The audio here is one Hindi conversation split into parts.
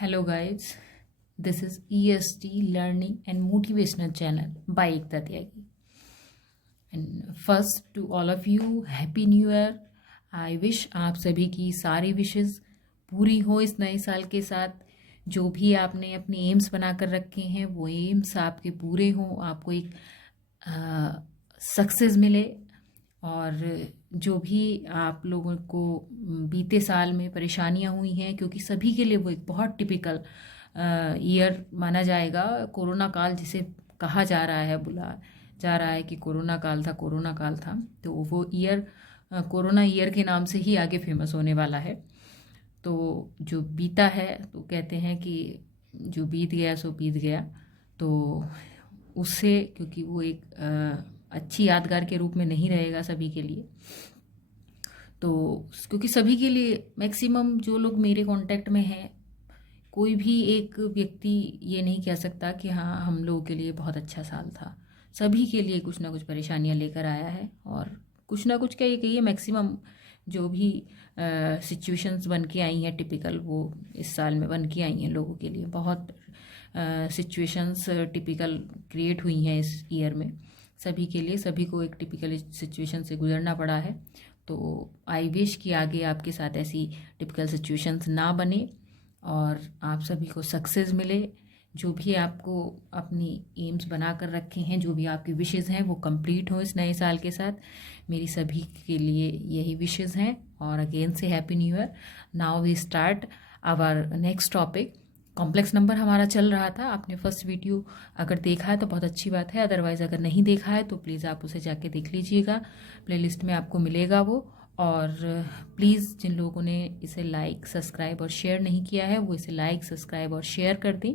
Hello guys, this is EST Learning and Motivational Channel by Ekta Tyagi. And first to all of you, Happy New Year. I wish आप सभी की सारी विशेस पूरी हो इस नए साल के साथ। जो भी आपने अपने एम्स बना कर रखे हैं वो एम्स आपके पूरे हों, आपको एक सक्सेस मिले। और जो भी आप लोगों को बीते साल में परेशानियां हुई हैं, क्योंकि सभी के लिए वो एक बहुत टिपिकल ईयर माना जाएगा। कोरोना काल जिसे कहा जा रहा है, बुला जा रहा है कि कोरोना काल था, तो वो ईयर कोरोना ईयर के नाम से ही आगे फेमस होने वाला है। तो जो बीता है तो कहते हैं कि जो बीत गया सो बीत गया, तो उससे क्योंकि वो एक अच्छी यादगार के रूप में नहीं रहेगा सभी के लिए। तो क्योंकि सभी के लिए मैक्सिमम जो लोग मेरे कांटेक्ट में हैं, कोई भी एक व्यक्ति ये नहीं कह सकता कि हाँ हम लोगों के लिए बहुत अच्छा साल था। सभी के लिए कुछ ना कुछ परेशानियां लेकर आया है, और कुछ ना कुछ क्या ये कहिए, मैक्सिमम जो भी सिचुएशंस बन के आई हैं टिपिकल, वो इस साल में बन के आई हैं लोगों के लिए। बहुत सिचुएशंस टिपिकल क्रिएट हुई हैं इस ईयर में सभी के लिए। सभी को एक टिपिकल सिचुएशन से गुजरना पड़ा है। तो आई विश कि आगे आपके साथ ऐसी टिपिकल सिचुएशंस ना बने और आप सभी को सक्सेस मिले। जो भी आपको अपनी एम्स बना कर रखे हैं, जो भी आपकी विशेज़ हैं, वो कंप्लीट हों इस नए साल के साथ। मेरी सभी के लिए यही विशेज़ हैं। और अगेन से happy new year. Now we start our next topic. Complex number हमारा चल रहा था। आपने फर्स्ट वीडियो अगर देखा है तो बहुत अच्छी बात है, अदरवाइज़ अगर नहीं देखा है तो प्लीज़ आप उसे जाके देख लीजिएगा, प्लेलिस्ट में आपको मिलेगा वो। और प्लीज़ जिन लोगों ने इसे लाइक सब्सक्राइब और शेयर नहीं किया है, वो इसे लाइक सब्सक्राइब और शेयर कर दें।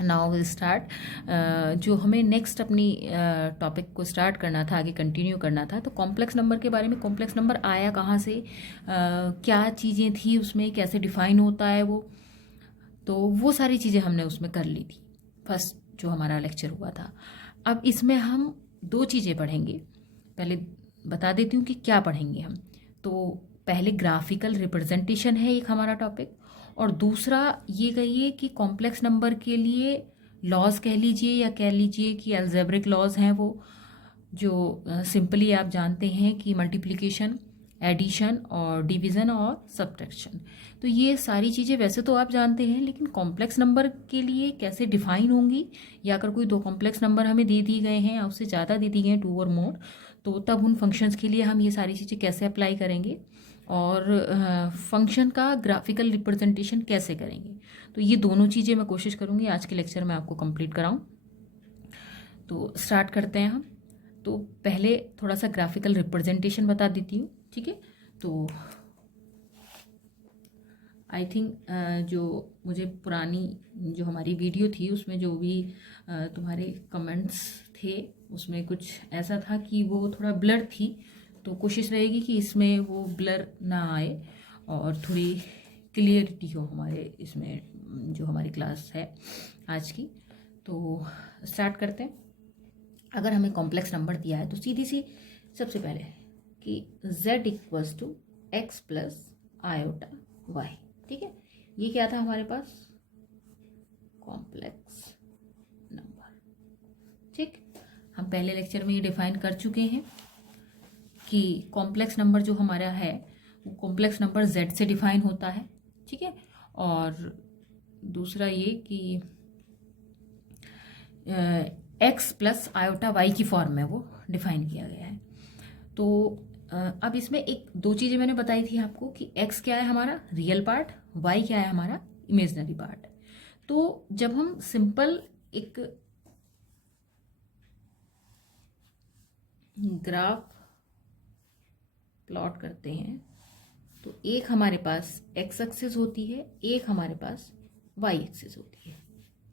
Now will start. जो हमें नेक्स्ट अपनी टॉपिक को स्टार्ट करना था, आगे कंटिन्यू करना था, तो कॉम्प्लेक्स नंबर के बारे में। कॉम्प्लेक्स नंबर आया कहाँ से, क्या चीज़ें थी उसमें, कैसे डिफ़ाइन होता है वो, तो वो सारी चीज़ें हमने उसमें कर ली थी फर्स्ट जो हमारा लेक्चर हुआ था। अब इसमें हम दो चीज़ें पढ़ेंगे। पहले बता देती हूँ कि क्या पढ़ेंगे हम। तो पहले ग्राफिकल रिप्रेजेंटेशन है एक हमारा टॉपिक, और दूसरा ये कहिए कि कॉम्प्लेक्स नंबर के लिए लॉज कह लीजिए, या कह लीजिए कि अलजेब्रिक लॉज हैं वो, जो सिंपली आप जानते हैं कि मल्टीप्लिकेशन, एडिशन और डिवीज़न और सब्ट्रैक्शन। तो ये सारी चीज़ें वैसे तो आप जानते हैं, लेकिन कॉम्प्लेक्स नंबर के लिए कैसे डिफाइन होंगी, या अगर कोई दो कॉम्प्लेक्स नंबर हमें दे दी गए हैं या उससे ज़्यादा दे दी गए हैं, 2 और मोर, तो तब उन फंक्शंस के लिए हम ये सारी चीज़ें कैसे अप्लाई करेंगे, और फंक्शन का ग्राफिकल रिप्रेजेंटेशन कैसे करेंगे। तो ये दोनों चीज़ें मैं कोशिश करूँगी आज के लेक्चर में आपको कंप्लीट कराऊँ। तो स्टार्ट करते हैं हम। तो पहले थोड़ा सा ग्राफिकल रिप्रेजेंटेशन बता देती हूँ, ठीक है। तो आई थिंक जो मुझे पुरानी जो हमारी वीडियो थी उसमें जो भी तुम्हारे कमेंट्स थे, उसमें कुछ ऐसा था कि वो थोड़ा ब्लर थी, तो कोशिश रहेगी कि इसमें वो ब्लर ना आए और थोड़ी क्लियरिटी हो हमारे इसमें जो हमारी क्लास है आज की। तो स्टार्ट करते हैं। अगर हमें कॉम्प्लेक्स नंबर दिया है तो सीधी सी सबसे पहले कि z equals to x plus iota y, ठीक है। ये क्या था हमारे पास, कॉम्प्लेक्स नंबर, ठीक। हम पहले लेक्चर में ये डिफाइन कर चुके हैं कि कॉम्प्लेक्स नंबर जो हमारा है वो कॉम्प्लेक्स नंबर z से डिफाइन होता है, ठीक है। और दूसरा ये कि x प्लस आयोटा वाई की फॉर्म में वो डिफाइन किया गया है। तो अब इसमें एक दो चीज़ें मैंने बताई थी आपको कि x क्या है हमारा रियल पार्ट, y क्या है हमारा इमेजनरी पार्ट। तो जब हम सिंपल एक ग्राफ प्लॉट करते हैं तो एक हमारे पास x एक्सिस होती है, एक हमारे पास y एक्सिस होती है,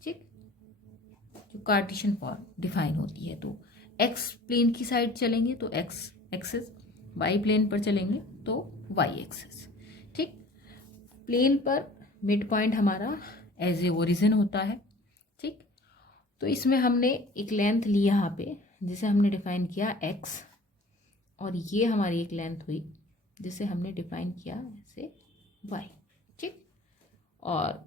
ठीक। जो कार्टेशियन फॉर्म डिफाइन होती है, तो x प्लेन की साइड चलेंगे तो x एक्सिस, y प्लेन पर चलेंगे तो y एक्सिस, ठीक। प्लेन पर मिड पॉइंट हमारा एज ए ओरिजिन होता है, ठीक। तो इसमें हमने एक लेंथ ली यहाँ पे जिसे हमने डिफाइन किया x, और ये हमारी एक लेंथ हुई जिसे हमने डिफाइन किया ऐसे y, ठीक। और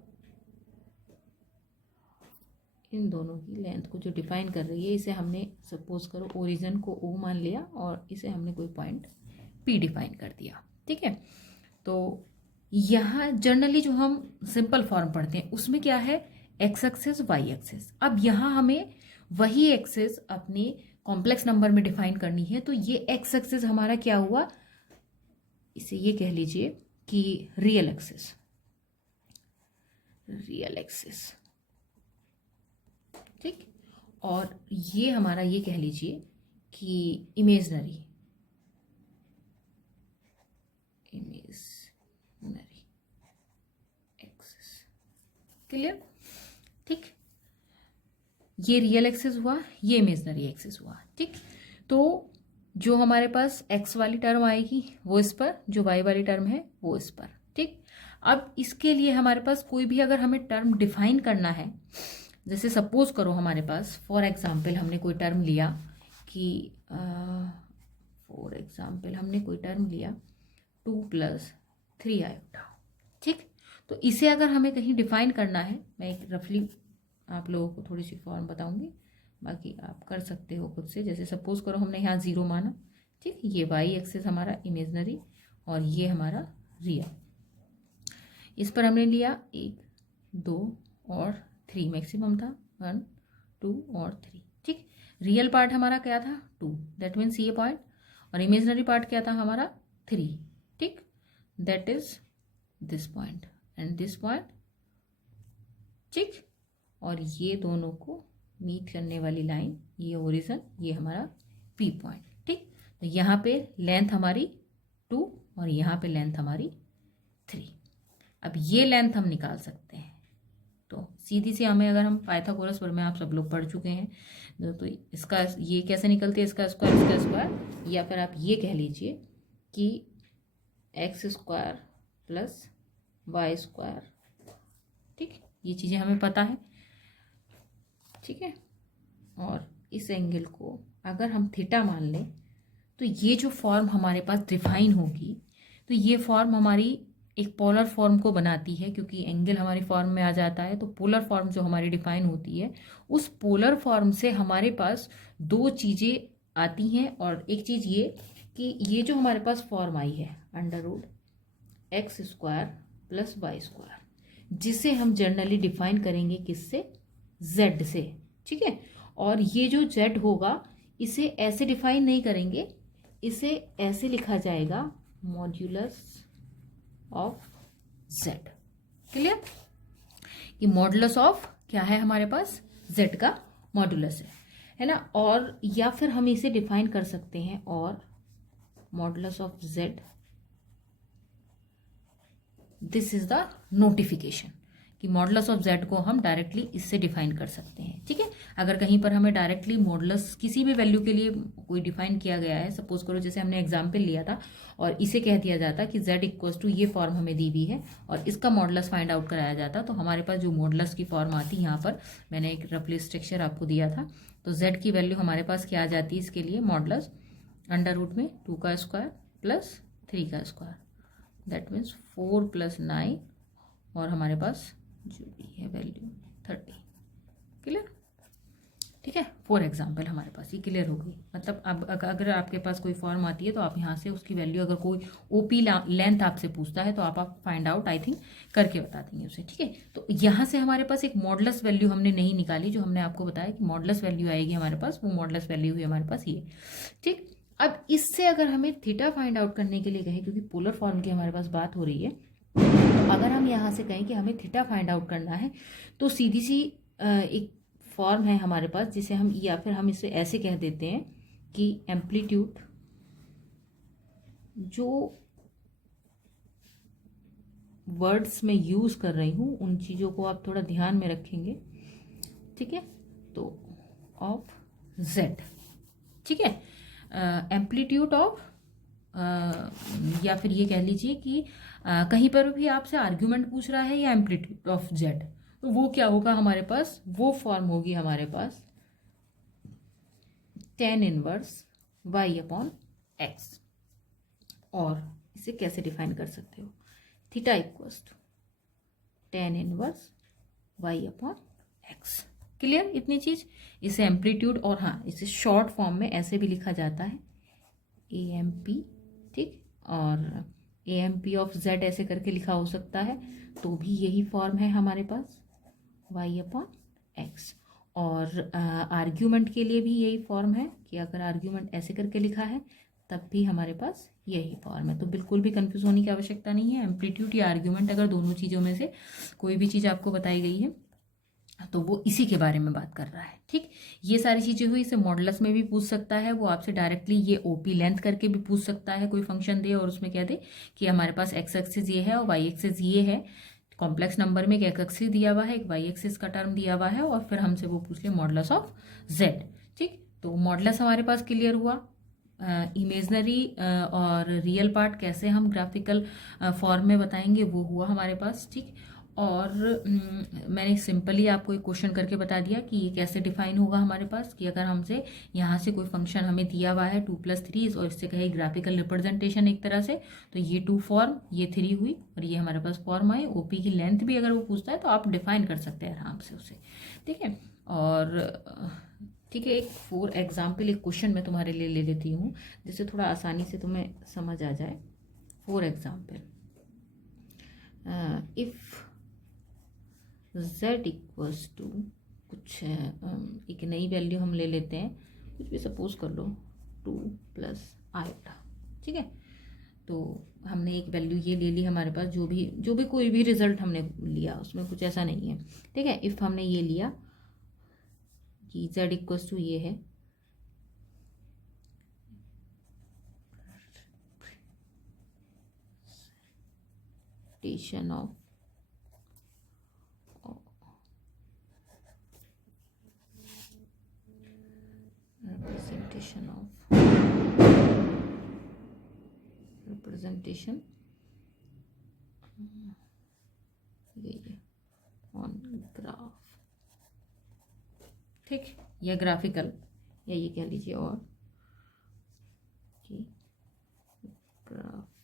इन दोनों की लेंथ को जो डिफाइन कर रही है, इसे हमने सपोज करो ओरिजिन को ओ मान लिया और इसे हमने कोई पॉइंट पी डिफाइन कर दिया। ठीक है, तो यहाँ जनरली जो हम सिंपल फॉर्म पढ़ते हैं उसमें क्या है, एक्स एक्सिस वाई एक्सिस। अब यहाँ हमें वही एक्सिस अपने कॉम्प्लेक्स नंबर में डिफाइन करनी है। तो ये एक्स एक्सिस हमारा क्या हुआ, इसे ये कह लीजिए कि रियल एक्सिस, रियल एक्सिस। ठीक, और ये हमारा ये कह लीजिए कि इमेजनरी, इमेजनरी एक्सिस। क्लियर? ठीक, ये रियल एक्सिस हुआ, ये इमेजनरी एक्सिस हुआ। ठीक, तो जो हमारे पास एक्स वाली टर्म आएगी वो इस पर, जो वाई वाली टर्म है वो इस पर। ठीक, अब इसके लिए हमारे पास कोई भी अगर हमें टर्म डिफाइन करना है, जैसे सपोज करो हमारे पास फॉर एग्जांपल हमने कोई टर्म लिया कि फॉर एग्जांपल हमने कोई टर्म लिया 2+3 आयोटा। ठीक, तो इसे अगर हमें कहीं डिफाइन करना है, मैं एक रफली आप लोगों को थोड़ी सी फॉर्म बताऊंगी, बाकी आप कर सकते हो खुद से। जैसे सपोज करो हमने यहाँ 0 माना। ठीक, ये वाई एक्सिस हमारा इमेजनरी और ये हमारा रियल। इस पर हमने लिया 1 2 और 3, मैक्सिमम था 1 2 और 3। ठीक, रियल पार्ट हमारा क्या था 2, दैट मीन्स ये पॉइंट, और इमेजनरी पार्ट क्या था हमारा 3। ठीक, that is this point and this point. ठीक, और ये दोनों को मीट करने वाली लाइन, ये ओरिजिन, ये हमारा पी पॉइंट। ठीक, तो यहाँ पे लेंथ हमारी 2 और यहाँ पे लेंथ हमारी 3। अब ये लेंथ हम निकाल सकते हैं। तो सीधी सी हमें, अगर हम पाइथागोरस पर में आप सब लोग पढ़ चुके हैं, तो इसका ये कैसे निकलती है, इसका स्क्वायर, या फिर आप ये कह लीजिए कि x² प्लस y²। ठीक, ये चीज़ें हमें पता है। ठीक है, और इस एंगल को अगर हम थीटा मान लें तो ये जो फॉर्म हमारे पास डिफाइन होगी, तो ये फॉर्म हमारी एक पोलर फॉर्म को बनाती है, क्योंकि एंगल हमारी फॉर्म में आ जाता है। तो पोलर फॉर्म जो हमारी डिफाइन होती है, उस पोलर फॉर्म से हमारे पास दो चीज़ें आती हैं। और एक चीज़ ये कि ये जो हमारे पास फॉर्म आई है √x² प्लस y², जिसे हम जनरली डिफाइन करेंगे किससे, z से। ठीक है, और ये जो z होगा इसे ऐसे डिफाइन नहीं करेंगे, इसे ऐसे लिखा जाएगा मॉड्यूलस ऑफ z। क्लियर? कि मॉड्यूलस ऑफ क्या है हमारे पास, z का मॉड्यूलस है ना। और या फिर हम इसे डिफाइन कर सकते हैं, और modulus of z, this is the notification, कि मॉडुलस ऑफ z को हम डायरेक्टली इससे डिफाइन कर सकते हैं। ठीक है, अगर कहीं पर हमें डायरेक्टली मॉडुलस किसी भी वैल्यू के लिए कोई डिफाइन किया गया है, सपोज करो जैसे हमने एग्जांपल लिया था और इसे कह दिया जाता कि z इक्वल्स टू ये फॉर्म हमें दी हुई है और इसका मॉडुलस फाइंड आउट कराया जाता, तो हमारे पास जो मॉडुलस की फॉर्म आती, यहाँ पर मैंने एक रफली स्ट्रक्चर आपको दिया था। तो z की वैल्यू हमारे पास क्या आ जाती है, इसके लिए मॉडुलस √2² प्लस 3², दैट मीन्स 4 + 9, और हमारे पास जो भी है वैल्यू 30। क्लियर? ठीक है, फॉर एग्जाम्पल हमारे पास ये क्लियर हो गई। मतलब अब अगर आपके पास कोई फॉर्म आती है तो आप यहाँ से उसकी वैल्यू, अगर कोई ओपी लेंथ आपसे पूछता है तो आप फाइंड आउट आई थिंक करके बता देंगे उसे। ठीक है, तो यहाँ से हमारे पास एक मॉडुलस वैल्यू हमने नहीं निकाली, जो हमने आपको बताया कि मॉडुलस वैल्यू आएगी हमारे पास, वो मॉडुलस वैल्यू हुई हमारे पास ये। ठीक, अब इससे अगर हमें थीटा फाइंड आउट करने के लिए कहें, क्योंकि पोलर फॉर्म की हमारे पास बात हो रही है, तो अगर हम यहाँ से कहें कि हमें थीटा फाइंड आउट करना है, तो सीधी सी एक फॉर्म है हमारे पास, जिसे हम, या फिर हम इसे ऐसे कह देते हैं कि एम्पलीट्यूड, जो वर्ड्स में यूज़ कर रही हूँ उन चीज़ों को आप थोड़ा ध्यान में रखेंगे। ठीक है, तो ऑफ z, ठीक है, एम्पलीट्यूड ऑफ, या फिर ये कह लीजिए कि कहीं पर भी आपसे आर्ग्यूमेंट पूछ रहा है या एम्पलीट्यूड ऑफ z, तो वो क्या होगा हमारे पास, वो फॉर्म होगी हमारे पास tan इनवर्स y/x। और इसे कैसे डिफाइन कर सकते हो, theta equals to tan inverse y/x। Clear इतनी चीज। इसे एम्पलीट्यूड, और हाँ इसे शॉर्ट फॉर्म में ऐसे भी लिखा जाता है AMP, ठीक, और AMP ऑफ Z ऐसे करके लिखा हो सकता है, तो भी यही फॉर्म है हमारे पास y/x। और आर्ग्यूमेंट के लिए भी यही फॉर्म है कि अगर आर्ग्यूमेंट ऐसे करके लिखा है तब भी हमारे पास यही फॉर्म है। तो बिल्कुल भी कंफ्यूज होने की आवश्यकता नहीं है। एम्पलीट्यूड या आर्ग्यूमेंट, अगर दोनों चीज़ों में से कोई भी चीज़ आपको बताई गई है तो वो इसी के बारे में बात कर रहा है, ठीक। ये सारी चीज़ें हुई। इसे मॉडुलस में भी पूछ सकता है, वो आपसे डायरेक्टली ये OP लेंथ करके भी पूछ सकता है। कोई फंक्शन दे और उसमें कह दे कि हमारे पास x एक्सिस ये है और y एक्सिस ये है, कॉम्प्लेक्स नंबर में एक x एक्सिस दिया हुआ है, एक y एक्सिस का टर्म दिया हुआ है, और फिर हमसे वो पूछ ले मॉडुलस ऑफ z, ठीक। तो मॉडुलस हमारे पास क्लियर हुआ। इमेजनरी और रियल पार्ट कैसे हम ग्राफिकल फॉर्म में बताएंगे वो हुआ हमारे पास, ठीक। और मैंने सिंपली आपको एक क्वेश्चन करके बता दिया कि ये कैसे डिफाइन होगा हमारे पास, कि अगर हमसे यहाँ से कोई फंक्शन हमें दिया हुआ है 2+3 और इससे कहे ग्राफिकल रिप्रेजेंटेशन एक तरह से, तो ये 2 फॉर्म, ये 3 हुई और ये हमारे पास फॉर्म आए। OP की लेंथ भी अगर वो पूछता है तो आप डिफाइन कर सकते हैं आराम से उसे, ठीक है। और ठीक है, एक फॉर एग्जाम्पल एक क्वेश्चन मैं तुम्हारे लिए ले लेती हूँ जिससे थोड़ा आसानी से तुम्हें समझ आ जाए। For example, if z equals to कुछ एक नई वैल्यू हम ले लेते हैं, कुछ भी सपोज कर लो 2+i, ठीक है। तो हमने एक वैल्यू ये ले ली हमारे पास, जो भी कोई भी रिजल्ट हमने लिया उसमें कुछ ऐसा नहीं है, ठीक है। इफ़ हमने ये लिया कि z इक्वल्स टू ये है टेशन ऑफ representation ये ऑन ग्राफ, ठीक, या ग्राफिकल, या ये कह लीजिए और कि graphical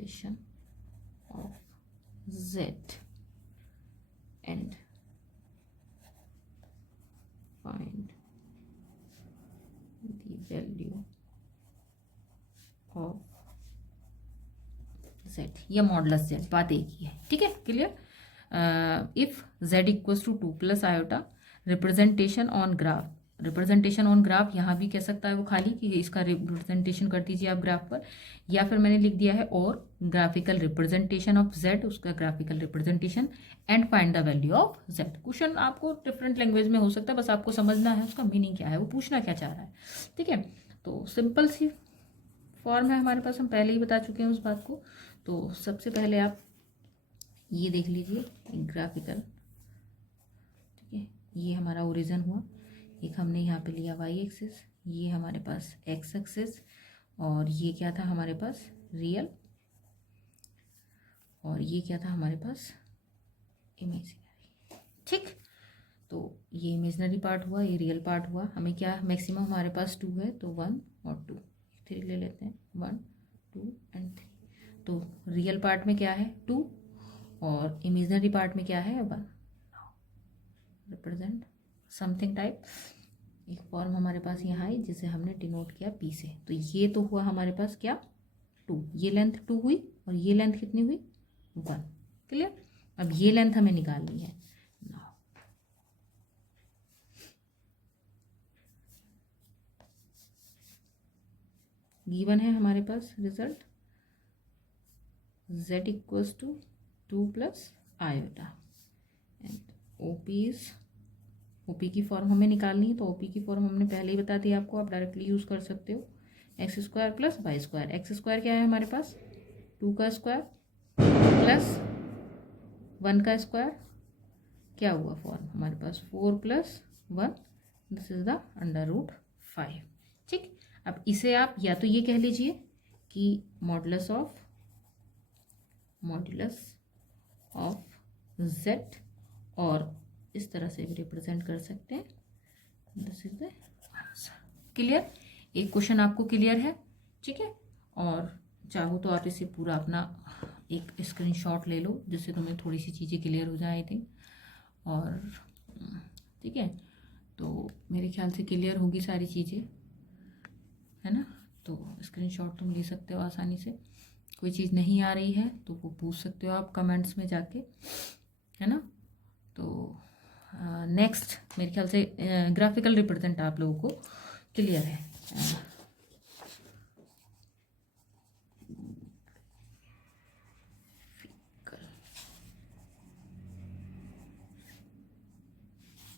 representation of z and find the value of z या मॉडुलस z, बात एक ही है, ठीक है, clear. If z equals to 2+i, representation on graph, representation on graph यहाँ भी कह सकता है वो खाली कि इसका रिप्रेजेंटेशन कर दीजिए आप ग्राफ पर, या फिर मैंने लिख दिया है और ग्राफिकल रिप्रेजेंटेशन ऑफ z, उसका graphical representation, and find the value of z। Question आपको डिफरेंट लैंग्वेज में हो सकता है, बस आपको समझना है उसका मीनिंग क्या है, वो पूछना क्या चाह रहा है, ठीक है। तो सिंपल सी फॉर्म है हमारे पास, हम पहले ही बता चुके हैं उस बात को। तो सबसे पहले आप ये देख लीजिए ग्राफिकल, ठीक है, ये हमारा ओरिजिन हुआ। एक हमने यहाँ पे लिया y एक्सिस, ये हमारे पास x एक्सिस, और ये क्या था हमारे पास रियल, और ये क्या था हमारे पास इमेजिनरी, ठीक। तो ये इमेजिनरी पार्ट हुआ, ये रियल पार्ट हुआ। हमें क्या मैक्सिमम हमारे पास 2 है, तो 1 और 2, 3 ले लेते हैं, 1 2 एंड 3। तो रियल पार्ट में क्या है 2 और इमेजिनरी पार्ट में क्या है 1। रिप्रेजेंट समथिंग टाइप, एक फॉर्म हमारे पास यहाँ आई जिसे हमने डिनोट किया P से। तो ये तो हुआ हमारे पास क्या 2, ये लेंथ 2 हुई और ये लेंथ कितनी हुई 1, क्लियर। अब ये लेंथ हमें निकालनी है। गिवन है हमारे पास result z equals to 2+i and OP की फॉर्म हमें निकालनी है। तो OP की फॉर्म हमने पहले ही बता दी आपको, आप डायरेक्टली यूज़ कर सकते हो, x² + y²। x² क्या है हमारे पास 2 का स्क्वायर प्लस 1 का स्क्वायर, क्या हुआ फॉर्म हमारे पास 4 + 1, दिस इज द √5, ठीक। अब इसे आप या तो ये कह लीजिए कि मॉडुलस ऑफ z, और इस तरह से भी रिप्रेजेंट कर सकते हैं, this is the answer, clear. एक क्वेश्चन आपको क्लियर है, ठीक है। और चाहो तो आप इसे पूरा अपना एक स्क्रीनशॉट ले लो, जिससे तुम्हें थोड़ी सी चीज़ें क्लियर हो जाए आई थिंक। और ठीक है, तो मेरे ख्याल से क्लियर होगी सारी चीज़ें, है ना। तो स्क्रीनशॉट तुम ले सकते हो आसानी से। कोई चीज़ नहीं आ रही है तो वो पूछ सकते हो आप कमेंट्स में जाके, है ना। तो नेक्स्ट मेरे ख्याल से ग्राफिकल रिप्रेजेंट आप लोगों को क्लियर है।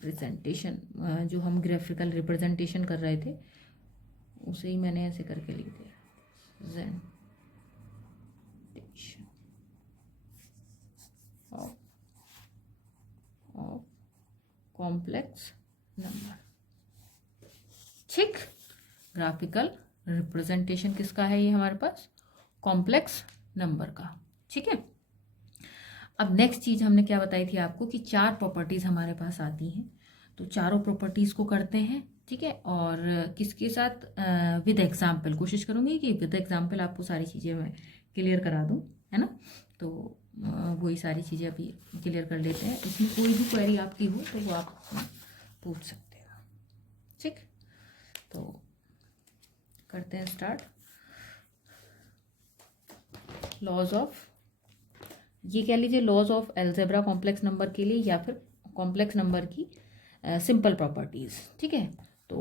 प्रेजेंटेशन, जो हम ग्राफिकल रिप्रेजेंटेशन कर रहे थे उसे ही मैंने ऐसे करके लिख दिया, प्रेजेंटेशन ऑफ कॉम्प्लेक्स नंबर, ठीक। ग्राफिकल रिप्रेजेंटेशन किसका है, ये हमारे पास कॉम्प्लेक्स नंबर का, ठीक है। अब नेक्स्ट चीज़ हमने क्या बताई थी आपको कि 4 प्रॉपर्टीज़ हमारे पास आती हैं, तो चारों प्रॉपर्टीज़ को करते हैं, ठीक है। और किसके साथ, विद एग्जाम्पल, कोशिश करूँगी कि विद एग्जाम्पल आपको सारी चीज़ें मैं क्लियर करा दूँ, है ना। तो वही सारी चीज़ें अभी क्लियर कर लेते हैं। इसमें कोई भी क्वेरी आपकी हो तो वो आप पूछ सकते हो, ठीक। तो करते हैं स्टार्ट। लॉज ऑफ, ये कह लीजिए laws of algebra complex number के लिए, या फिर कॉम्प्लेक्स नंबर की सिंपल प्रॉपर्टीज, ठीक है। तो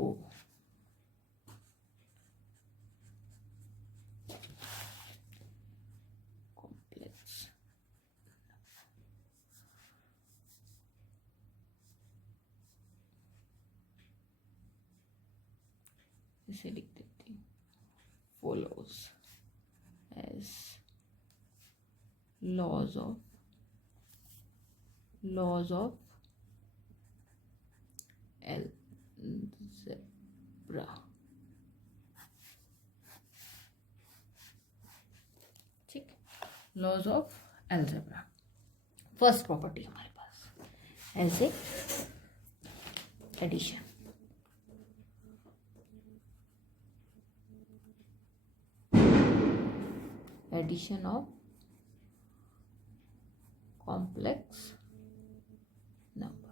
कॉम्प्लेक्स, इसे लिख देती हूँ, follows as laws of algebra, ठीक। Laws of algebra, first property हमारे पास ऐसे addition, addition of complex number.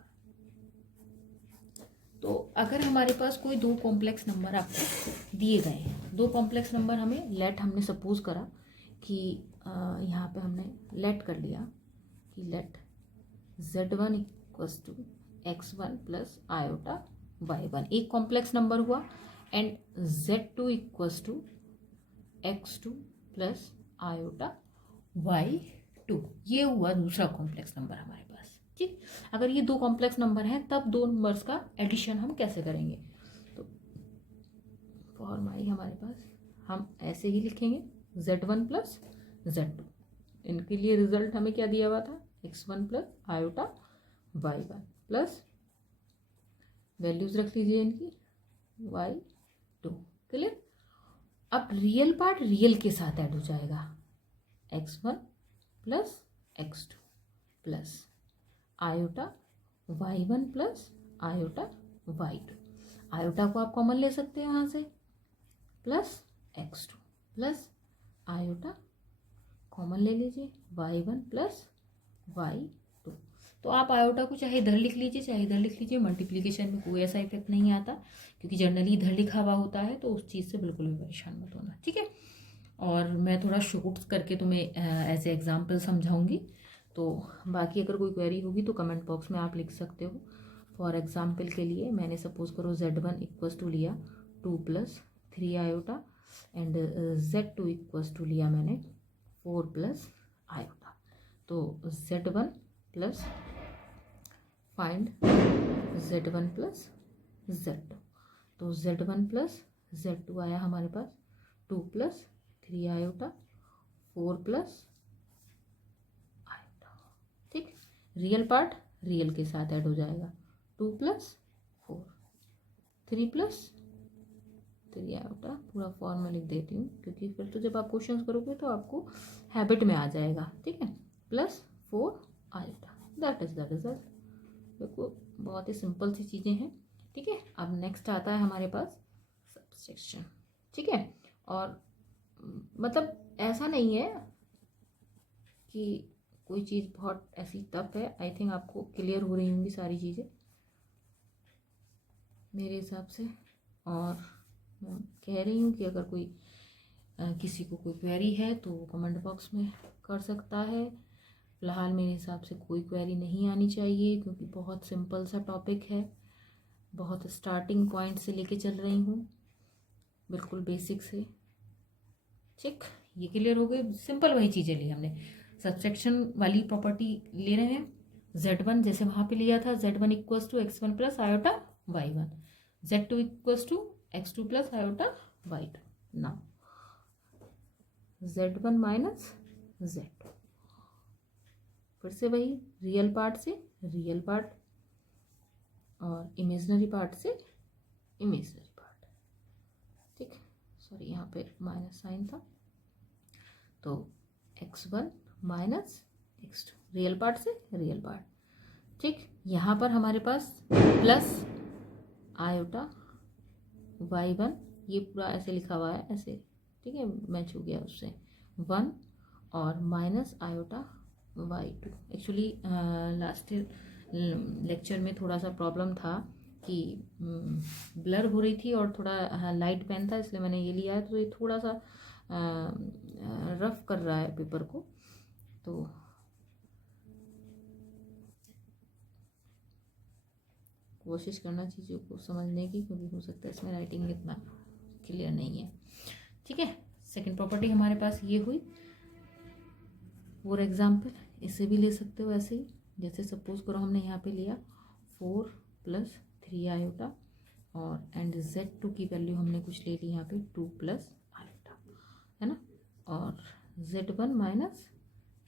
तो अगर हमारे पास कोई दो कॉम्प्लेक्स नंबर आपको दिए गए हैं, दो कॉम्प्लेक्स नंबर हमें लेट, हमने सपोज करा कि यहाँ पे हमने लेट कर लिया कि let z1 equals to x1 plus iota y1, एक कॉम्प्लेक्स नंबर हुआ, and z2 equals to x2 plus iota y2, ये हुआ दूसरा कॉम्प्लेक्स नंबर हमारे पास, ठीक। अगर ये दो कॉम्प्लेक्स नंबर हैं तब दो नंबर्स का एडिशन हम कैसे करेंगे, तो फॉर्मूला हमारे पास हम ऐसे ही लिखेंगे, z1 प्लस z2, इनके लिए रिजल्ट हमें क्या दिया हुआ था, x1 plus iota y1 plus values रख लीजिए इनकी y2, क्लियर। अब रियल पार्ट रियल के साथ ऐड हो जाएगा, x1 plus x2 plus iota y1 plus iota y2, iota को आप कॉमन ले सकते हैं यहाँ से, plus x2 plus iota common ले लीजिए y1 प्लस y2। तो आप आयोटा को चाहे इधर लिख लीजिए चाहे इधर लिख लीजिए, मल्टीप्लिकेशन में कोई ऐसा इफेक्ट नहीं आता, क्योंकि जनरली इधर लिखा हुआ होता है, तो उस चीज़ से बिल्कुल भी परेशान मत होना, ठीक है। और मैं थोड़ा शॉर्ट्स करके तुम्हें एज ए एग्जाम्पल समझाऊंगी, तो बाकी अगर कोई क्वेरी होगी तो कमेंट बॉक्स में आप लिख सकते हो। फॉर एग्जाम्पल के लिए मैंने सपोज करो z1 इक्वल्स टू लिया 2 plus 3 iota, and z2 equals to लिया मैंने 4 प्लस आयोटा। तो z1 plus find z1 plus z2, तो z1 प्लस z2 आया हमारे पास 2 प्लस 3 आयोटा 4 प्लस आयोटा, ठीक। रियल पार्ट रियल के साथ ऐड हो जाएगा, 2 प्लस 4 3 प्लस 3 आयोटा, पूरा फॉर्मूला लिख देती हूँ क्योंकि फिर तो जब आप क्वेश्चन करोगे तो आपको हैबिट में आ जाएगा, ठीक है। Plus 4 iota, that is the result. देखो बहुत ही सिंपल सी चीज़ें हैं, ठीक है। अब नेक्स्ट आता है हमारे पास सेक्शन, ठीक है। और मतलब ऐसा नहीं है कि कोई चीज़ बहुत ऐसी टफ है। आई थिंक आपको क्लियर हो रही होंगी सारी चीज़ें मेरे हिसाब से। और मैं कह रही हूँ कि अगर कोई किसी को कोई क्वेरी है तो कमेंट बॉक्स में कर सकता है। फ़िलहाल मेरे हिसाब से कोई क्वेरी नहीं आनी चाहिए, क्योंकि बहुत सिंपल सा टॉपिक है। बहुत स्टार्टिंग पॉइंट से लेके चल रही हूँ, बिल्कुल बेसिक से। ठीक, ये क्लियर हो गई। सिंपल वही चीज़ें ली हमने, सब्सट्रैक्शन वाली प्रॉपर्टी ले रहे हैं। z1 जैसे वहाँ पे लिया था, z1 equals to x1 plus iota y1, z2 equals to x2 plus iota y2। Now z1 minus z2, फिर से वही रियल पार्ट से रियल पार्ट और इमेजिनरी पार्ट से इमेजिनरी पार्ट। ठीक, सॉरी यहाँ पे माइनस साइन था, तो x1 minus x2, real part से रियल पार्ट। ठीक, यहाँ पर हमारे पास प्लस आयोटा y1, ये पूरा ऐसे लिखा हुआ है ऐसे, ठीक है, मैच हो गया उससे 1, और minus iota y2। Actually last lecture में थोड़ा सा प्रॉब्लम था कि ब्लर हो रही थी और थोड़ा लाइट पेन था, इसलिए मैंने ये लिया है। तो ये थोड़ा सा रफ कर रहा है पेपर को, तो कोशिश करना चीज़ों को समझने की, क्योंकि हो सकता है इसमें राइटिंग इतना क्लियर नहीं है। ठीक है, सेकंड प्रॉपर्टी हमारे पास ये हुई। फॉर एग्जाम्पल इसे भी ले सकते हो ऐसे ही, जैसे सपोज करो हमने यहाँ पे लिया 4 प्लस 3 आयोटा, और एंड z2 की वैल्यू हमने कुछ ले ली यहाँ पे 2 प्लस आयोटा, है ना। और z1 minus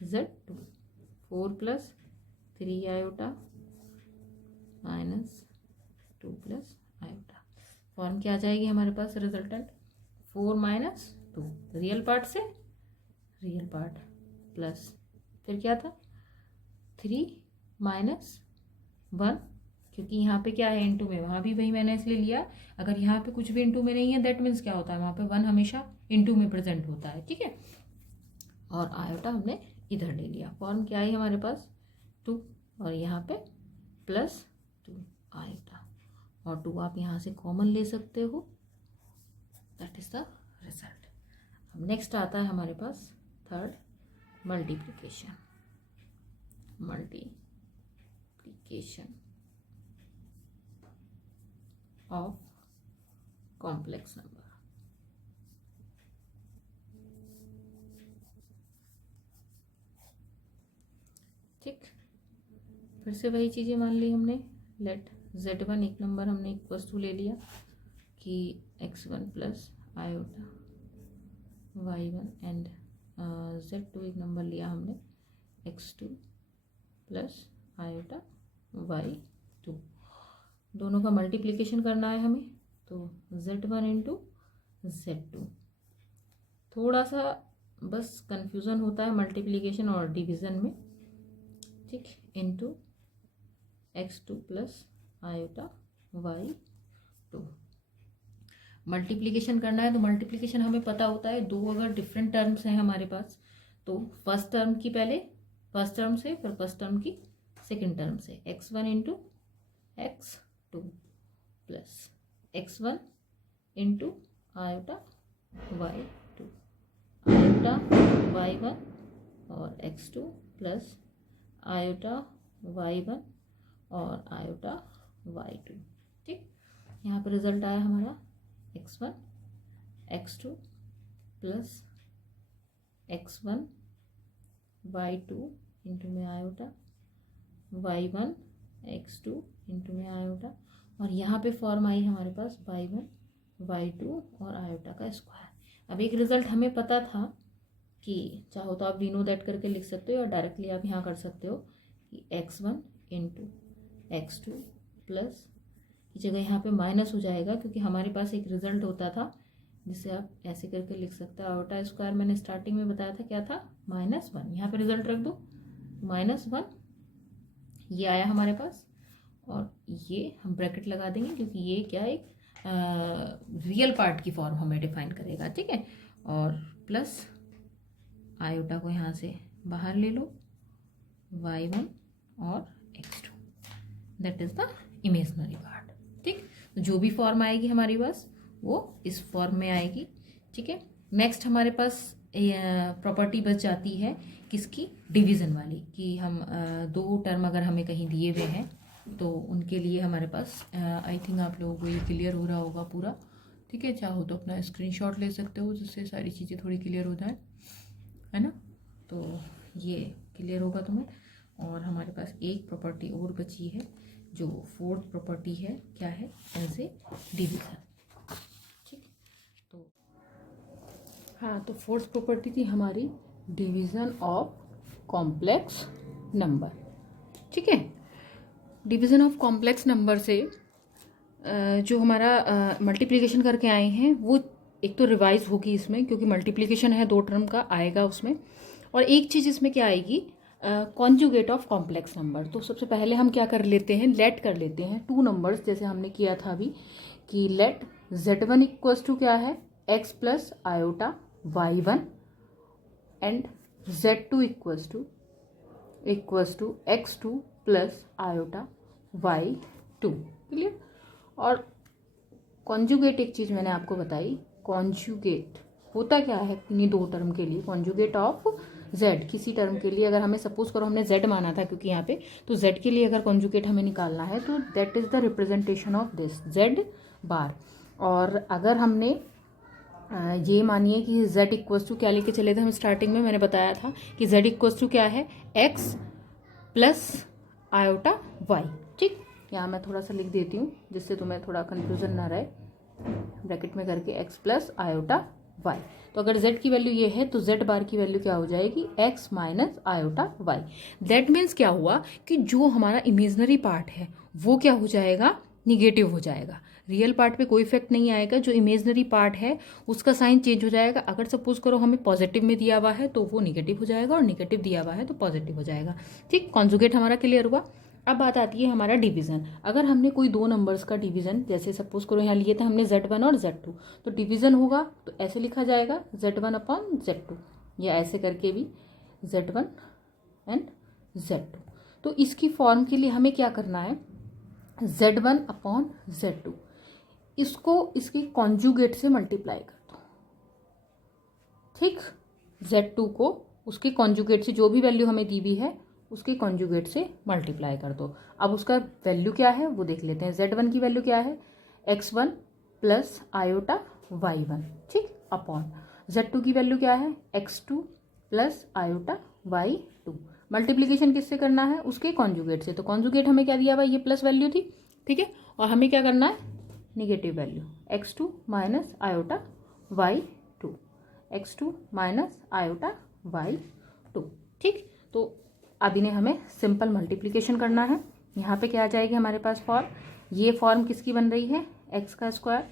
z2, 4 plus 3 iota minus 2 plus iota. Form क्या आ जाएगी हमारे पास रिजल्टेंट, 4 माइनस 2, रियल पार्ट से रियल पार्ट, प्लस फिर क्या था 3 माइनस 1, क्योंकि यहाँ पे क्या है इनटू में, वहाँ भी वही मैंने इसलिए लिया। अगर यहाँ पे कुछ भी इनटू में नहीं है, दैट मीन्स क्या होता है, वहाँ पे 1 हमेशा इनटू में प्रेजेंट होता है। ठीक है, और आयोटा हमने इधर ले लिया। फॉर्म क्या है हमारे पास 2, और यहाँ पे प्लस 2 आयोटा, और 2 आप यहाँ से कॉमन ले सकते हो। That is the result. अब नेक्स्ट आता है हमारे पास third, multiplication. Multiplication of complex number. ठीक, फिर से वही चीज़ें मान ली हमने। लेट z1 एक नंबर हमने इक्वल्स टू ले लिया कि x1 plus iota y1, and z2 एक नंबर लिया हमने x2 प्लस आयोटा y2। दोनों का मल्टीप्लिकेशन करना है हमें, तो z1 इंटू z2। थोड़ा सा बस कंफ्यूजन होता है मल्टीप्लिकेशन और डिवीज़न में। ठीक, into x2 plus iota y2। Multiplication करना है तो मल्टीप्लिकेशन हमें पता होता है, दो अगर डिफरेंट टर्म्स हैं हमारे पास, तो फर्स्ट टर्म की पहले फर्स्ट टर्म से, फिर फर्स्ट टर्म की सेकंड टर्म से, x1 into x2 plus x1 into iota y2, iota y1 और x2 प्लस आयोटा y1 और आयोटा y2। ठीक, यहाँ पर रिजल्ट आया हमारा x1 x2 plus x1 y2 into में आयोटा y1 x2 इंटू में आयोटा, और यहाँ पे फॉर्म आई हमारे पास y1 y2 और आयोटा का स्क्वायर। अब एक रिजल्ट हमें पता था कि चाहो तो आप वी नो दैट करके लिख सकते हो, और डायरेक्टली आप यहाँ कर सकते हो कि x1 इंटू x2 प्लस की जगह यहाँ पे माइनस हो जाएगा, क्योंकि हमारे पास एक रिजल्ट होता था जिसे आप ऐसे करके लिख सकते हो। आयोटा स्क्वायर मैंने स्टार्टिंग में बताया था क्या था, -1। यहाँ पे रिजल्ट रख दो -1, ये आया हमारे पास, और ये हम ब्रैकेट लगा देंगे क्योंकि ये क्या एक रियल पार्ट की फॉर्म हमें डिफाइन करेगा, ठीक है। और प्लस आयोटा को यहाँ से बाहर ले लो, y1 और x2, that is the imaginary part, ठीक। तो जो भी फॉर्म आएगी हमारे पास वो इस फॉर्म में आएगी, ठीक है। नेक्स्ट हमारे पास प्रॉपर्टी बच जाती है किसकी, डिवीज़न वाली, कि हम दो टर्म अगर हमें कहीं दिए हुए हैं तो उनके लिए हमारे पास आई थिंक आप लोगों को ये क्लियर हो रहा होगा पूरा, ठीक है। चाहो तो अपना स्क्रीनशॉट ले सकते हो जिससे सारी चीज़ें थोड़ी क्लियर हो जाए, है ना। तो ये क्लियर होगा तुम्हें। और हमारे पास एक प्रॉपर्टी और बची है जो फोर्थ प्रॉपर्टी है, क्या है, एज ए डिवीज़न, ठीक। तो हाँ, तो फोर्थ प्रॉपर्टी थी हमारी डिवीज़न ऑफ कॉम्प्लेक्स नंबर, ठीक है। डिवीज़न ऑफ कॉम्प्लेक्स नंबर से जो हमारा मल्टीप्लिकेशन करके आए हैं वो एक तो रिवाइज होगी इसमें, क्योंकि मल्टीप्लिकेशन है, दो टर्म का आएगा उसमें। और एक चीज़ इसमें क्या आएगी, कॉन्जुगेट ऑफ कॉम्प्लेक्स नंबर। तो सबसे पहले हम क्या कर लेते हैं, लेट कर लेते हैं टू नंबर्स, जैसे हमने किया था अभी कि लेट z1 इक्वल्स टू क्या है, x plus iota y1 and z2 equals to x2 plus iota y2, clear. और कॉन्जुगेट एक चीज़ मैंने आपको बताई, कॉन्जुगेट होता क्या है इन्हीं दो टर्म के लिए, कॉन्जुगेट ऑफ z, किसी टर्म के लिए अगर हमें सपोज करो हमने z माना था क्योंकि यहाँ पे, तो z के लिए अगर कॉन्जुगेट हमें निकालना है तो that is the representation of this z बार। और अगर हमने ये मानिए कि z इक्वल्स टू क्या लेके चले थे हम स्टार्टिंग में, मैंने बताया था कि z इक्वल्स टू क्या है, x प्लस आयोटा y, ठीक। यहाँ मैं थोड़ा सा लिख देती हूँ जिससे तुम्हें थोड़ा कन्फ्यूजन ना रहे, ब्रैकेट में करके x प्लस आयोटा y। तो अगर z की वैल्यू ये है तो z बार की वैल्यू क्या हो जाएगी, x minus iota y। That means क्या हुआ कि जो हमारा इमेजनरी पार्ट है वो क्या हो जाएगा, निगेटिव हो जाएगा। रियल पार्ट पे कोई इफेक्ट नहीं आएगा, जो इमेजनरी पार्ट है उसका साइन चेंज हो जाएगा। अगर सपोज करो हमें पॉजिटिव में दिया हुआ है तो वो निगेटिव हो जाएगा, और निगेटिव दिया हुआ है तो पॉजिटिव हो जाएगा, ठीक। कॉन्जुगेट हमारा क्लियर हुआ। अब बात आती है हमारा डिवीज़न। अगर हमने कोई दो नंबर्स का डिवीज़न, जैसे सपोज करो यहाँ लिए थे हमने z1 और z2, तो डिवीज़न होगा तो ऐसे लिखा जाएगा z1 अपॉन z2, या ऐसे करके भी z1 एंड z2। तो इसकी फॉर्म के लिए हमें क्या करना है, z1 अपॉन z2, इसको इसके कॉन्जुगेट से मल्टीप्लाई कर दो, ठीक। z2 को उसके कॉन्जुगेट से, जो भी वैल्यू हमें दी हुई है उसके कॉन्जुगेट से मल्टीप्लाई कर दो। अब उसका वैल्यू क्या है वो देख लेते हैं। z1 की वैल्यू क्या है, x1 प्लस आयोटा y1, ठीक, अपॉन z2 की वैल्यू क्या है, x2 plus iota y2। Multiplication किससे करना है, उसके कॉन्जुगेट से। तो कॉन्जुगेट हमें क्या दिया हुआ, ये प्लस वैल्यू थी, ठीक है। और हमें क्या करना है, negative value, x2 minus iota y2, x2 minus iota y2, ठीक। तो अब इन्हें हमें सिंपल मल्टीप्लिकेशन करना है। यहाँ पे क्या आ जाएगी हमारे पास फॉर्म, ये फॉर्म किसकी बन रही है, x का स्क्वायर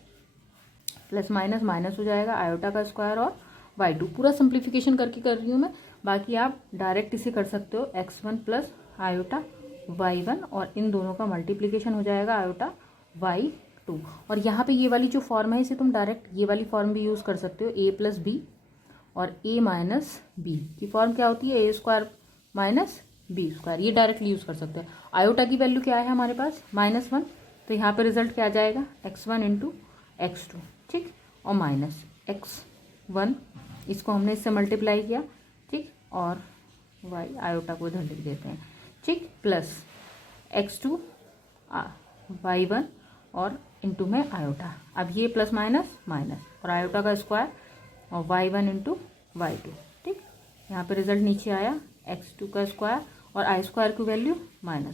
प्लस माइनस माइनस हो जाएगा आयोटा का स्क्वायर और y2। पूरा सिंप्लीफिकेशन करके कर रही हूँ मैं, बाकी आप डायरेक्ट इसे कर सकते हो, x1 प्लस आयोटा y1 और इन दोनों का मल्टीप्लिकेशन हो जाएगा आयोटा y2। और यहाँ पे ये वाली जो फॉर्म है इसे तुम डायरेक्ट ये वाली फॉर्म भी यूज़ कर सकते हो, a प्लस बी और a माइनस बी की फॉर्म क्या होती है, a square minus b square, ये डायरेक्टली यूज़ कर सकते हैं। आयोटा की वैल्यू क्या है हमारे पास, -1, तो यहाँ पे रिजल्ट क्या आ जाएगा, x1 इंटू x2, ठीक, और माइनस x1, इसको हमने इससे मल्टीप्लाई किया, ठीक, और y आयोटा को इधर लिख देते हैं, ठीक, प्लस x2 y1 और इंटू में आयोटा। अब ये प्लस माइनस माइनस और आयोटा का स्क्वायर और y1 इंटू y2, ठीक। यहाँ पे रिजल्ट नीचे आया x2 का स्क्वायर और आई स्क्वायर की वैल्यू -1।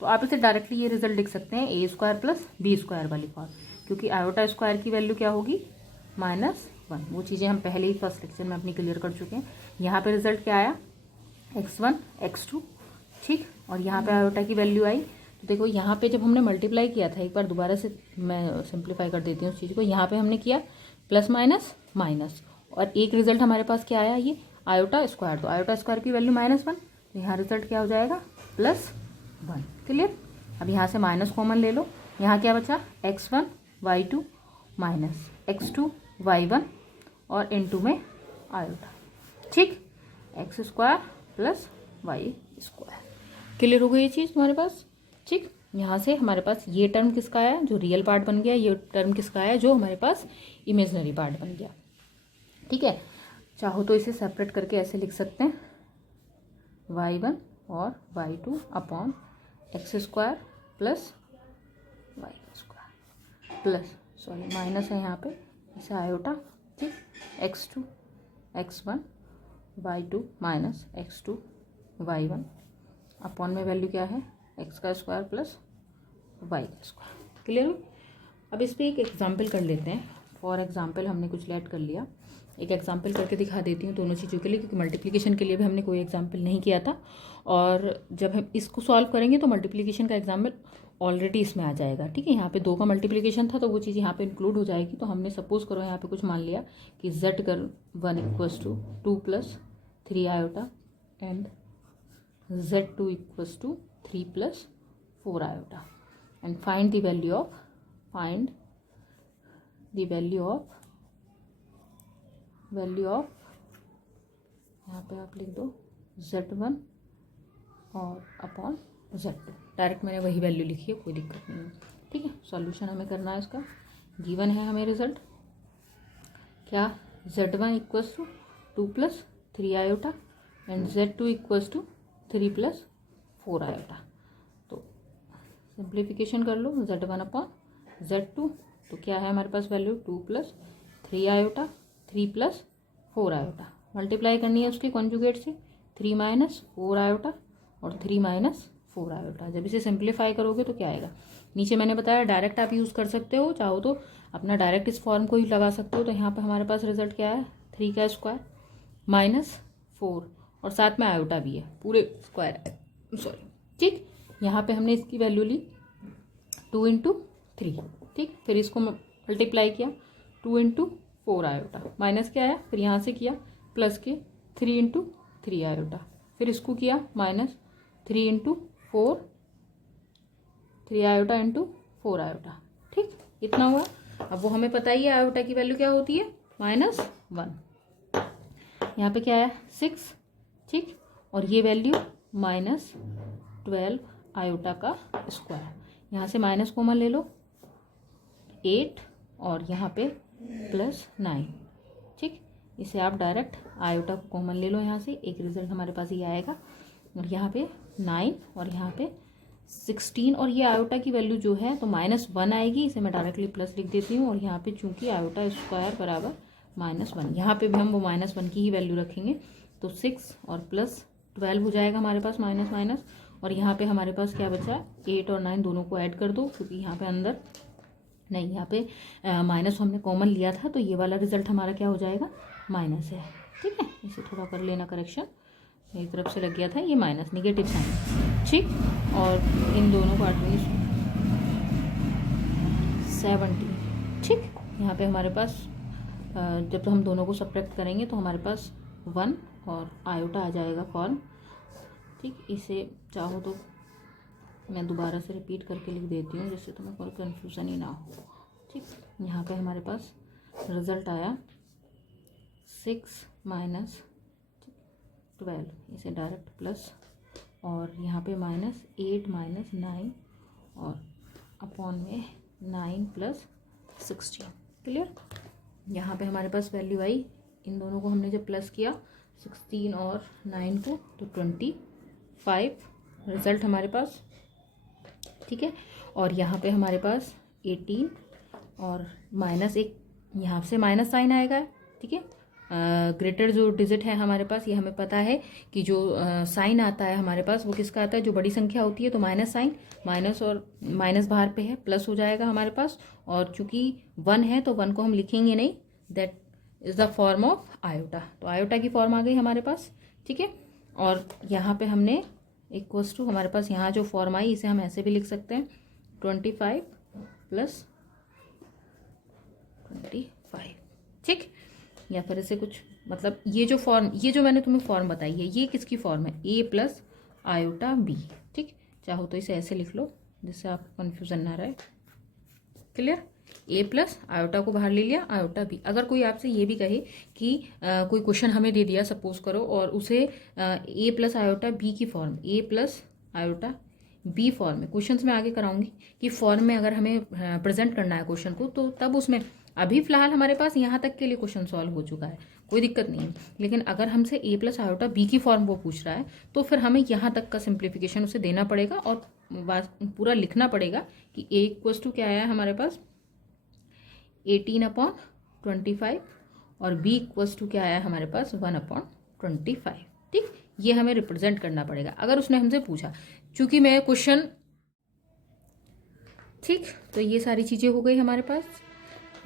तो आप इसे डायरेक्टली ये रिजल्ट लिख सकते हैं a square plus b square वाली फॉर्म, क्योंकि आयोटा स्क्वायर की वैल्यू क्या होगी, -1। वो चीज़ें हम पहले ही फर्स्ट लेक्चर में अपनी क्लियर कर चुके हैं। यहाँ पे रिजल्ट क्या आया, x1 x2, ठीक, और यहाँ पे आयोटा की वैल्यू आई। तो देखो यहाँ पे जब हमने मल्टीप्लाई किया था, एक बार दोबारा से मैं सिंप्लीफाई कर देती हूँ उस चीज़ को, यहाँ पे हमने किया प्लस माइनस माइनस और एक रिजल्ट हमारे पास क्या आया, ये आयोटा स्क्वायर, तो आयोटा स्क्वायर की वैल्यू -1, तो यहाँ रिजल्ट क्या हो जाएगा, +1, क्लियर। अब यहाँ से माइनस कॉमन ले लो, यहाँ क्या बचा, x1 y2 minus x2 y1 और n2 में आयोटा। ठीक, x square plus y square. Clear हो गई ये चीज़ तुम्हारे पास। ठीक, यहाँ से हमारे पास ये टर्म किसका आया जो रियल पार्ट बन गया, ये टर्म किसका आया जो हमारे पास इमेजनरी पार्ट बन गया। ठीक है, चाहो तो इसे सेपरेट करके ऐसे लिख सकते हैं y1 और y2 upon x square plus y square plus sorry minus है यहाँ पे इसे आयोटा। ठीक, x2 x1 y2 minus x2 y1 upon में वैल्यू क्या है एक्स का स्क्वायर प्लस वाई का स्क्वायर। क्लियर हो। अब इस पर एक एग्जाम्पल कर लेते हैं। फॉर एग्जाम्पल हमने कुछ लेट कर लिया, एक एग्जाम्पल करके दिखा देती हूँ दोनों चीज़ों के लिए, क्योंकि मल्टीप्लिकेशन के लिए भी हमने कोई एग्जाम्पल नहीं किया था और जब हम इसको सॉल्व करेंगे तो मल्टीप्लिकेशन का एग्जाम्पल ऑलरेडी इसमें आ जाएगा। ठीक है, यहाँ पे 2 का मल्टीप्लिकेशन था तो वो चीज़ यहाँ पे इंक्लूड हो जाएगी। तो हमने सपोज करो यहाँ पे कुछ मान लिया कि z कर 1 equals to 2 plus 3 iota and z2 equals to 3 plus 4 iota and find the value of यहाँ पे आप लिख दो z1 और अपॉन z2। डायरेक्ट मैंने वही वैल्यू लिखी है, कोई दिक्कत नहीं है। ठीक है, सॉल्यूशन हमें करना है इसका। गिवन है हमें रिजल्ट क्या, z1 equals to 2 plus 3 iota and z2 equals to 3 plus 4 iota. तो सिंप्लीफिकेशन कर लो, z1 अपॉन z2 तो क्या है हमारे पास value 2 plus 3 iota 3 plus 4 iota. Multiply करनी है उसके कॉन्जुगेट से 3 माइनस 4 आयोटा और 3 माइनस 4 आयोटा। जब इसे सिंप्लीफाई करोगे तो क्या आएगा, नीचे मैंने बताया डायरेक्ट आप यूज़ कर सकते हो, चाहो तो अपना डायरेक्ट इस फॉर्म को ही लगा सकते हो। तो यहाँ पे हमारे पास रिजल्ट क्या है 3 का स्क्वायर माइनस 4 और साथ में आयोटा भी है, पूरे स्क्वायर है सॉरी। ठीक, यहाँ पे हमने इसकी वैल्यू ली 2 इंटू 3। ठीक, फिर इसको मल्टीप्लाई किया 2 इंटू 4 आयोटा माइनस क्या आया, फिर यहाँ से किया प्लस के 3 इंटू 3 आयोटा, फिर इसको किया minus 3 into 4 3 iota into 4 iota. ठीक, इतना हुआ। अब वो हमें पता ही है आयोटा की वैल्यू क्या होती है -1। यहाँ पे क्या है 6। ठीक, और ये वैल्यू -12 आयोटा का स्क्वायर। यहाँ से माइनस कॉमन ले लो 8 और यहाँ पे +9। ठीक, इसे आप डायरेक्ट आयोटा को कॉमन ले लो यहाँ से, एक रिजल्ट हमारे पास ये आएगा। और यहाँ पे 9 और यहाँ पे 16 और ये आयोटा की वैल्यू जो है तो -1 आएगी, इसे मैं डायरेक्टली प्लस लिख देती हूँ। और यहाँ पे चूंकि आयोटा स्क्वायर बराबर -1, यहाँ पे भी हम वो -1 की ही वैल्यू रखेंगे तो 6 और +12 हो जाएगा हमारे पास माइनस माइनस। और यहाँ पे हमारे पास क्या बचा 8 और 9 दोनों को ऐड कर दो, क्योंकि यहाँ पे अंदर नहीं, यहाँ पे माइनस हमने कॉमन लिया था तो ये वाला रिजल्ट हमारा क्या हो जाएगा माइनस है। ठीक है, इसे थोड़ा कर लेना करेक्शन, मेरी तरफ से लग गया था ये माइनस निगेटिव साइन। ठीक, और इन दोनों का 17। ठीक, यहाँ पे हमारे पास जब तो हम दोनों को सब्ट्रैक्ट करेंगे तो हमारे पास 1 और आयोटा आ जाएगा फॉर्म। ठीक, इसे चाहो तो मैं दोबारा से रिपीट करके लिख देती हूँ जिससे तुम्हें कोई कन्फ्यूज़न ही ना हो। ठीक, यहाँ पे हमारे पास रिज़ल्ट आया 6 माइनस 12, इसे डायरेक्ट प्लस और यहाँ पे -8 माइनस 9 और अपॉन में 9 प्लस 16। क्लियर, यहाँ पे हमारे पास वैल्यू आई, इन दोनों को हमने जब प्लस किया 16 और 9 को तो 25 रिज़ल्ट हमारे पास। ठीक है, और यहाँ पे हमारे पास 18 और -1 यहाँ से माइनस साइन आएगा। ठीक है, ग्रेटर जो डिजिट है हमारे पास, ये हमें पता है कि जो साइन आता है हमारे पास वो किसका आता है, जो बड़ी संख्या होती है तो माइनस साइन, माइनस और माइनस बाहर पे है, प्लस हो जाएगा हमारे पास। और चूंकि 1 है तो 1 को हम लिखेंगे नहीं, that is the form of iota. तो आयोटा की फॉर्म आ गई हमारे पास। ठीक है, और यहाँ पे हमने इक्वल्स टू हमारे पास यहाँ जो फॉर्म आई इसे हम ऐसे भी लिख सकते हैं 25 + 25। ठीक, या फिर इसे कुछ मतलब ये जो मैंने तुम्हें फॉर्म बताई है ये किसकी फॉर्म है, a + आयोटा b। ठीक, चाहो तो इसे ऐसे लिख लो जिससे आपको कन्फ्यूज़न ना रहे। क्लियर, ए प्लस आयोटा को बाहर ले लिया, आयोटा बी। अगर कोई आपसे ये भी कहे कि कोई क्वेश्चन हमें दे दिया सपोज करो, और उसे ए प्लस आयोटा बी की फॉर्म, ए प्लस आयोटा बी फॉर्म में, क्वेश्चंस में आगे कराऊंगी कि फॉर्म में अगर हमें प्रेजेंट करना है क्वेश्चन को, तो तब उसमें अभी फिलहाल हमारे पास यहाँ तक के लिए क्वेश्चन सॉल्व हो चुका है, कोई दिक्कत नहीं है। लेकिन अगर हमसे ए प्लस आयोटा बी की फॉर्म वो पूछ रहा है, तो फिर हमें यहाँ तक का सिंप्लीफिकेशन उसे देना पड़ेगा और पूरा लिखना पड़ेगा कि ए इक्वल्स टू क्या आया है हमारे पास 18/25 और बी इक्वल्स टू क्या आया है हमारे पास 1/25। ठीक, ये हमें रिप्रेजेंट करना पड़ेगा अगर उसने हमसे पूछा, चूंकि मैं क्वेश्चन, ठीक, तो ये सारी चीज़ें हो गई हमारे पास।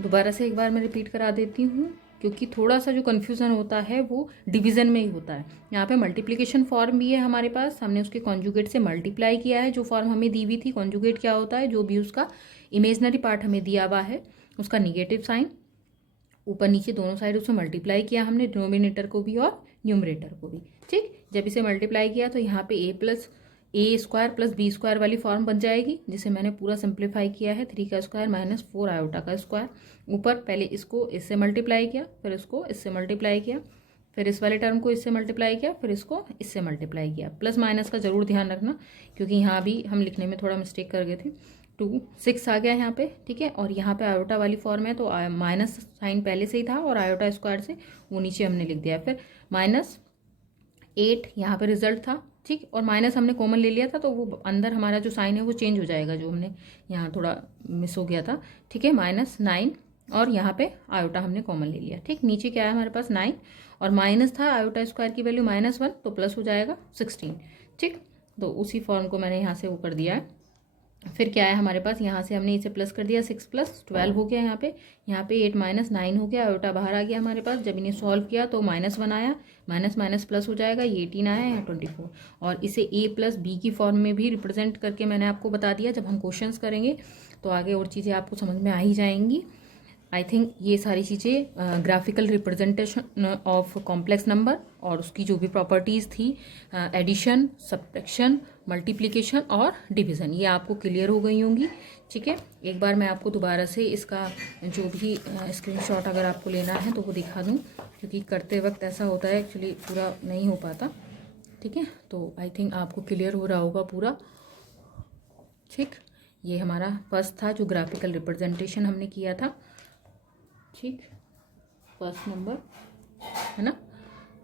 दोबारा से एक बार मैं रिपीट करा देती हूँ, क्योंकि थोड़ा सा जो कन्फ्यूज़न होता है वो डिवीज़न में ही होता है। यहाँ पे मल्टीप्लिकेशन फॉर्म भी है हमारे पास, हमने उसके कॉन्जुगेट से मल्टीप्लाई किया है, जो फॉर्म हमें दी हुई थी। कॉन्जुगेट क्या होता है, जो भी उसका इमेजनरी पार्ट हमें दिया हुआ है उसका निगेटिव साइन, ऊपर नीचे दोनों साइड उसे मल्टीप्लाई किया हमने, डिनोमिनेटर को भी और न्यूमरेटर को भी। ठीक, जब इसे मल्टीप्लाई किया तो यहाँ पे ए प्लस ए स्क्वायर प्लस बी स्क्वायर वाली फॉर्म बन जाएगी, जिसे मैंने पूरा सिंप्लीफाई किया है, 3 का स्क्वायर माइनस 4 आयोटा का स्क्वायर। ऊपर पहले इसको इससे मल्टीप्लाई किया, फिर इसको इससे मल्टीप्लाई किया, फिर इस वाले टर्म को इससे मल्टीप्लाई किया, फिर इसको इससे मल्टीप्लाई किया। प्लस माइनस का जरूर ध्यान रखना, क्योंकि यहाँ भी हम लिखने में थोड़ा मिस्टेक कर गए थे। 2 6 आ गया यहाँ पे, ठीक है। और यहाँ पे आयोटा वाली फॉर्म है, तो माइनस साइन पहले से ही था और आयोटा स्क्वायर से वो नीचे हमने लिख दिया। फिर -8 यहाँ पे रिजल्ट था, ठीक, और माइनस हमने कॉमन ले लिया था, तो वो अंदर हमारा जो साइन है वो चेंज हो जाएगा, जो हमने यहाँ थोड़ा मिस हो गया था, ठीक है। -9 और यहाँ पे आयोटा हमने कॉमन ले लिया, ठीक। नीचे क्या है हमारे पास 9 और माइनस था, आयोटा स्क्वायर की वैल्यू -1, तो प्लस हो जाएगा 16, ठीक। तो उसी फॉर्म को मैंने यहाँ से वो कर दिया है। फिर क्या है हमारे पास, यहाँ से हमने इसे प्लस कर दिया, 6 + 12 हो गया। यहाँ पे 8 - 9 हो गया, आयोटा बाहर आ गया हमारे पास। जब इन्हें सॉल्व किया तो -1 आया, माइनस माइनस प्लस हो जाएगा, ये 18 आया, यहाँ 24। और इसे ए प्लस बी की फॉर्म में भी रिप्रेजेंट करके मैंने आपको बता दिया। जब हम क्वेश्चंस करेंगे तो आगे और चीज़ें आपको समझ में आ ही जाएंगी। आई थिंक ये सारी चीज़ें graphical representation of complex number और उसकी जो भी प्रॉपर्टीज़ थी, एडिशन, सब्ट्रैक्शन, मल्टीप्लिकेशन और डिवीज़न, ये आपको क्लियर हो गई होंगी, ठीक है। एक बार मैं आपको दोबारा से इसका जो भी स्क्रीनशॉट अगर आपको लेना है तो वो दिखा दूँ, क्योंकि करते वक्त ऐसा होता है एक्चुअली पूरा नहीं हो पाता, ठीक है। तो आई थिंक आपको क्लियर हो रहा होगा पूरा, ठीक। ये हमारा फर्स्ट था जो ग्राफिकल रिप्रेजेंटेशन हमने किया था, ठीक, फर्स्ट नंबर है ना।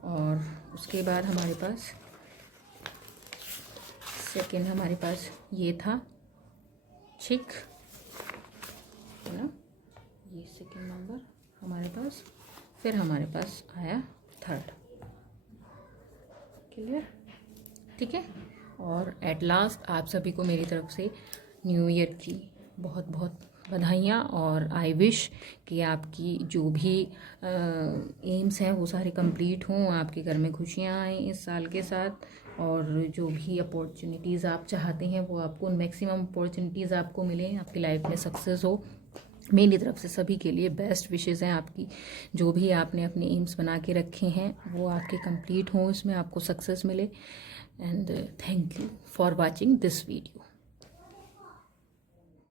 और उसके बाद हमारे पास सेकंड हमारे पास ये था, ठीक है ना, ये सेकंड नंबर हमारे पास। फिर हमारे पास आया थर्ड, क्लियर, ठीक है। और एट लास्ट आप सभी को मेरी तरफ से न्यू ईयर की बहुत बहुत बधाइयाँ, और आई विश कि आपकी जो भी एम्स हैं वो सारे कंप्लीट हों, आपके घर में खुशियाँ आएँ इस साल के साथ, और जो भी अपॉर्चुनिटीज़ आप चाहते हैं वो आपको, मैक्सिमम अपॉर्चुनिटीज़ आपको मिलें, आपकी लाइफ में सक्सेस हो। मेरी तरफ से सभी के लिए बेस्ट विशेज़ हैं आपकी, जो भी आपने अपने एम्स बना के रखे हैं वो आपके कंप्लीट हों, इसमें आपको सक्सेस मिले। And thank you for watching this video.